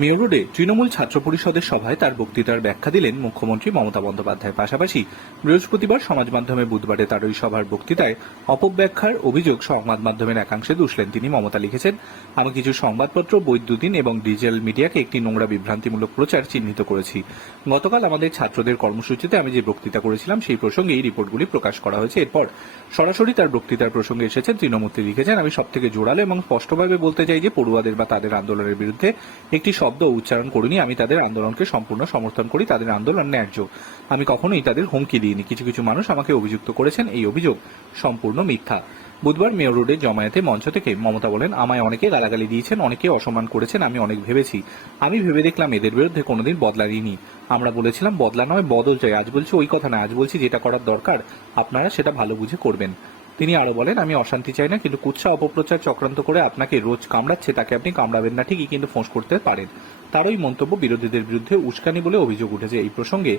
Mayor রোডে তৃণমূল ছাত্র পরিষদের সভায় তার বক্তৃতার ব্যাখ্যা দিলেন মুখ্যমন্ত্রী মমতা বন্দ্যোপাধ্যায়। পাশাপাশি বৃহস্পতিবার সমাজ মাধ্যমে বুধবারে তার ওই সভার বক্তৃতায় অপব্যাখ্যার অভিযোগ সংবাদ মাধ্যমের একাংশে দুষলেন তিনি। মমতা লিখেছেন, আমি কিছু সংবাদপত্র, বৈদ্যুতিন এবং ডিজিটাল মিডিয়াকে একটি নোংরা বিভ্রান্তিমূলক প্রচার চিহ্নিত করেছি। গতকাল আমাদের ছাত্রদের কর্মসূচিতে আমি যে বক্তৃতা করেছিলাম সেই প্রসঙ্গে এই রিপোর্টগুলি প্রকাশ করা হয়েছে। এরপর সরাসরি তার বক্তৃতার প্রসঙ্গে এসেছেন তৃণমূর্তি লিখেছেন, আমি সব থেকে জোরালো এবং স্পষ্টভাবে বলতে চাই যে পড়ুয়াদের বা তাদের আন্দোলনের বিরুদ্ধে একটি শব্দ উচ্চারণ করিনি, আমি তাদের আন্দোলনকে সম্পূর্ণ সমর্থন করি, তাদের আন্দোলন ন্যায্য। আমি কখনোই তাদের হুমকি দিইনি। কিছু কিছু মানুষ আমাকে অভিযুক্ত করেছেন, এই অভিযোগ সম্পূর্ণ মিথ্যা। বুধবার মেয়র রোডের জমায়েতে মঞ্চ থেকে মমতা বলেন, আমায় অনেকে গালাগালি দিয়েছেন, অনেকে অসম্মান করেছেন, আমি অনেক ভেবেছি। আমি ভেবে দেখলাম এদের বিরুদ্ধে কোনোদিন বদলা নিইনি। আমরা বলেছিলাম, বদলা নয়, বদল চাই। আজ বলছি ওই কথা না, আজ বলছি যেটা করার দরকার, আপনারা সেটা ভালো বুঝে করবেন। তিনি আরও বলেন, আমি অশান্তি চাই না, কিন্তু কুৎসা অপপ্রচার চক্রান্ত করে আপনাকে রোজ কামড়াচ্ছে, তাকে আপনি কামড়াবেন না, ঠিকই, কিন্তু ফোঁস করতে পারেন। তারই মন্তব্য বিরোধীদের বিরুদ্ধে উস্কানি বলে অভিযোগ উঠেছে। এই প্রসঙ্গে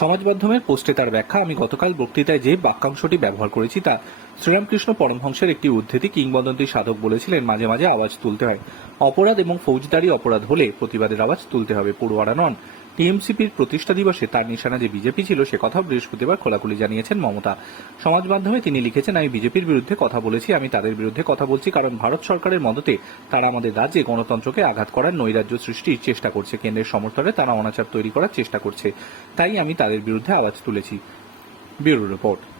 সমাজ মাধ্যমের পোস্টে তার ব্যাখ্যা, আমি গতকাল বক্তৃতায় যে বাক্যাংশটি ব্যবহার করেছি তা শ্রীরামকৃষ্ণ পরমহংসের একটি উদ্ধৃতি কিংবদন্তি সাধক বলেছিলেন, মাঝে মাঝে আওয়াজ তুলতে হয়। অপরাধ এবং ফৌজদারি অপরাধ হলে প্রতিবাদের আওয়াজ তুলতে হবে। পড়ুয়ারা নন। টিএমসিপির প্রতিষ্ঠা দিবসে তার নিশানা যে বিজেপি ছিল, সে কথা বৃহস্পতিবার খোলাখুলি জানিয়েছেন মমতা। সমাজ মাধ্যমে তিনি লিখেছেন, আমি বিজেপির বিরুদ্ধে কথা বলেছি, আমি তাদের বিরুদ্ধে কথা বলছি, কারণ ভারত সরকারের মদতে তারা আমাদের রাজ্যে গণতন্ত্রকে আঘাত করার নৈরাজ্য সৃষ্টির চেষ্টা করছে। কেন্দ্রের সমর্থনে তারা অনাচার তৈরি করার চেষ্টা করছে। তাই আমি তাদের বিরুদ্ধে আওয়াজ তুলেছি। Bureau report.